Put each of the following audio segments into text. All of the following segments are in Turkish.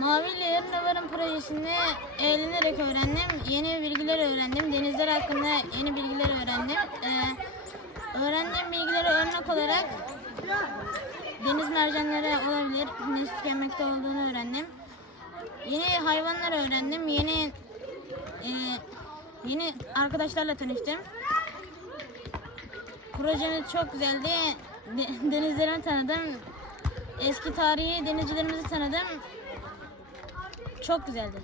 Mavi ile Yarın Övarım projesinde eğlenerek öğrendim. Yeni bilgiler öğrendim. Denizler hakkında yeni bilgiler öğrendim. Ee, öğrendiğim bilgileri örnek olarak deniz mercanları olabilir. Nesli tükenmekte olduğunu öğrendim. Yeni hayvanlar öğrendim. Yeni e, yeni arkadaşlarla tanıştım. Projemiz çok güzeldi. De- denizlerimi tanıdım. Eski tarihi denizcilerimizi tanıdım. Çok güzeldi.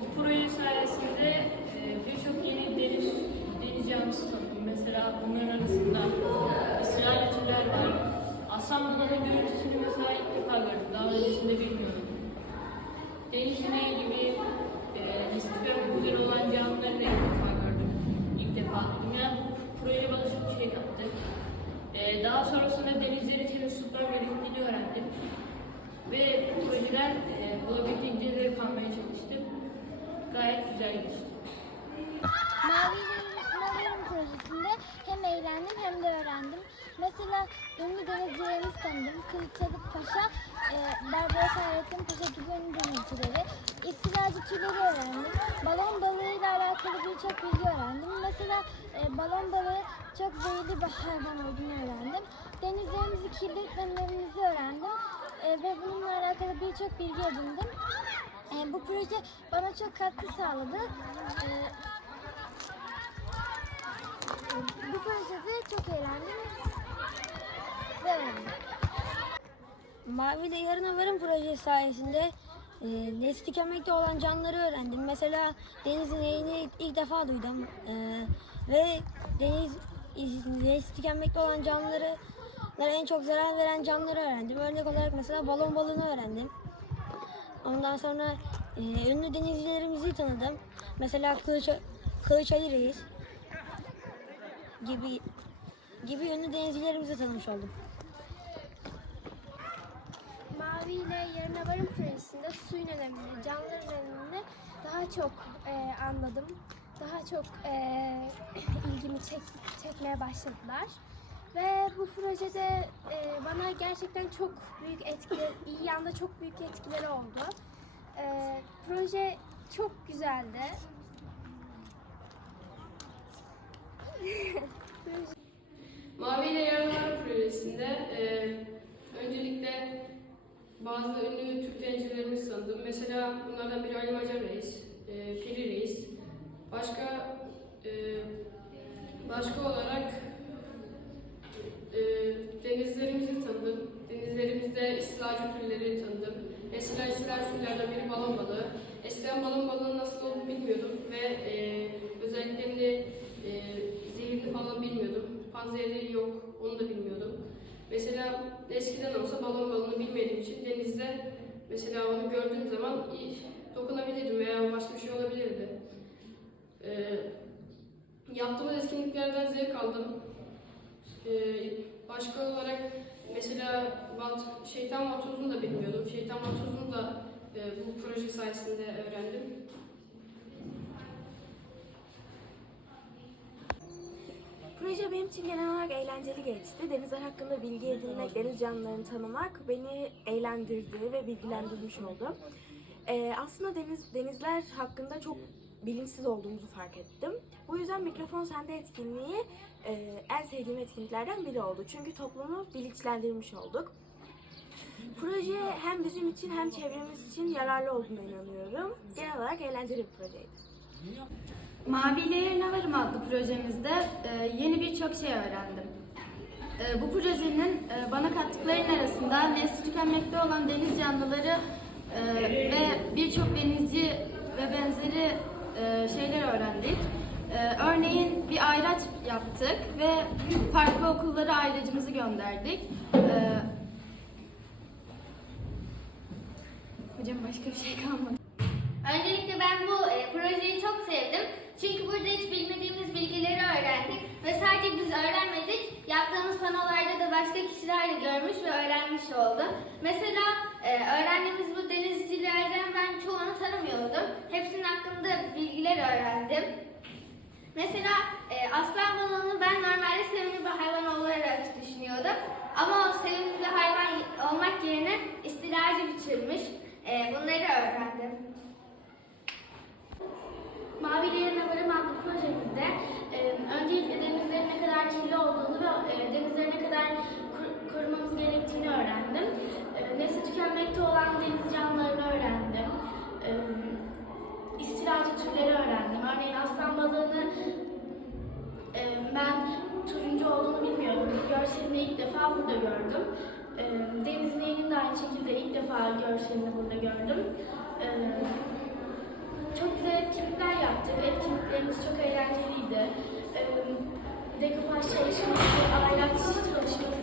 Bu proje sayesinde e, birçok yeni deniz deniz canlısı tanıdım. Mesela bunların arasında İsrail türler var. Aslan balığı görüntüsünü mesela ilk defa gördüm. Daha öncesinde bilmiyordum. Deniz ineği gibi e, nispeten güzel olan canlıları da ilk defa gördüm. İlk defa. Yani bu proje bana çok şey kattı. E, daha sonrasında denizleri temiz tutmak gerektiğini öğrendim. Ve projeden e, olabildiğince zevk almaya çalıştım. Gayet güzel geçti. Mavi Navarin projesinde hem eğlendim hem de öğrendim. Mesela ünlü denizcilerimizi tanıdım. Kılıçdaroğlu Paşa, e, Barbaros Hayrettin Paşa gibi ünlü denizcileri. İstilacı türleri öğrendim. Balon balığıyla alakalı birçok bilgi öğrendim. Mesela e, balon balığı çok zehirli bir hayvan olduğunu öğrendim. Denizlerimizi kirletmememizi öğrendim. E, ve bununla alakalı birçok bilgi edindim. E, bu proje bana çok katkı sağladı. E, bu projede çok eğlendim ve öğrendim. Mavi ile Yarına Varım projesi sayesinde e, nesli tükenmekte olan canlıları öğrendim. Mesela deniz ineğini ilk defa duydum. E, ve deniz nesli tükenmekte olan canlıları en çok zarar veren canlıları öğrendim. Örnek olarak mesela balon balığını öğrendim. Ondan sonra e, ünlü denizcilerimizi tanıdım. Mesela Kılıç, Kılıç Ali Reis gibi gibi ünlü denizcilerimizi tanımış oldum. Mavi ile Yarına projesinde suyun önemini, canlıların önemini daha çok e, anladım. Daha çok e, ilgimi çek, çekmeye başladılar. Ve bu projede e, bana gerçekten çok büyük etkileri, iyi yanda çok büyük etkileri oldu. E, proje çok güzeldi. Mavi ile Yarınlar projesinde e, öncelikle bazı ünlü Türk denizcilerimizi tanıdım. Mesela bunlardan biri Ali Macar Reis, e, Reis. Başka e, başka olarak denizlerimizi tanıdım. Denizlerimizde istilacı türleri tanıdım. Mesela istilacı türlerden biri balon balığı. Eskiden balon balığının nasıl olduğunu bilmiyordum ve e, özelliklerini e, zehirli falan bilmiyordum. Panzehri yok, onu da bilmiyordum. Mesela eskiden olsa balon balığını bilmediğim için denizde mesela onu gördüğüm zaman dokunabilirdim veya başka bir şey olabilirdi. E, yaptığımız etkinliklerden zevk aldım. Ee, başka olarak mesela vat, şeytan vatozunu da bilmiyordum. Şeytan vatozunu da e, bu proje sayesinde öğrendim. Proje benim için genel olarak eğlenceli geçti. Denizler hakkında bilgi edinmek, deniz canlılarını tanımak beni eğlendirdi ve bilgilendirmiş oldu. Ee, aslında deniz denizler hakkında çok bilinçsiz olduğumuzu fark ettim. Bu yüzden mikrofon sende etkinliği e, en sevdiğim etkinliklerden biri oldu. Çünkü toplumu bilinçlendirmiş olduk. Proje hem bizim için hem çevremiz için yararlı olduğuna inanıyorum. Genel olarak eğlenceli bir projeydi. Mavi ile Yerine Varım adlı projemizde e, yeni birçok şey öğrendim. E, bu projenin e, bana kattıklarının arasında nesli tükenmekte olan deniz canlıları e, ve birçok denizci ve benzeri e, şeyler öğrendik. E, örneğin bir ayraç yaptık ve farklı okullara ayracımızı gönderdik. E, hocam başka bir şey kalmadı. Öncelikle ben bu e, projeyi çok sevdim. Çünkü burada hiç bilmediğimiz bilgileri öğrendik. Ve sadece biz öğrenmedik, yaptığımız panolarda da başka kişiler de görmüş ve öğrenmiş oldu. Mesela e, öğrendiğimiz bu denizcilerden ben çoğunu tanımıyordum. Hepsinin hakkında bilgiler öğrendim. Mesela e, aslan balığını ben normalde sevimli bir hayvan olarak düşünüyordum. Ama o sevimli bir hayvan olmak yerine istilacı türmüş. E, bunları öğrendim. Mavilerin Varım adlı projemizde e, öncelikle denizlerin ne kadar kirli olduğunu ve e, denizleri ne kadar kur- korumamız gerektiğini öğrendim. E, nesli tükenmekte olan deniz canlılarını öğrendim. E, istilacı türleri görselini ilk defa burada gördüm. E, Deniz Nehri'ni de aynı şekilde ilk defa görselini burada gördüm. E, çok güzel etkinlikler yaptık. Etkinliklerimiz çok eğlenceliydi. Ee, e, dekupaj çalışması, ayrıntı çalışması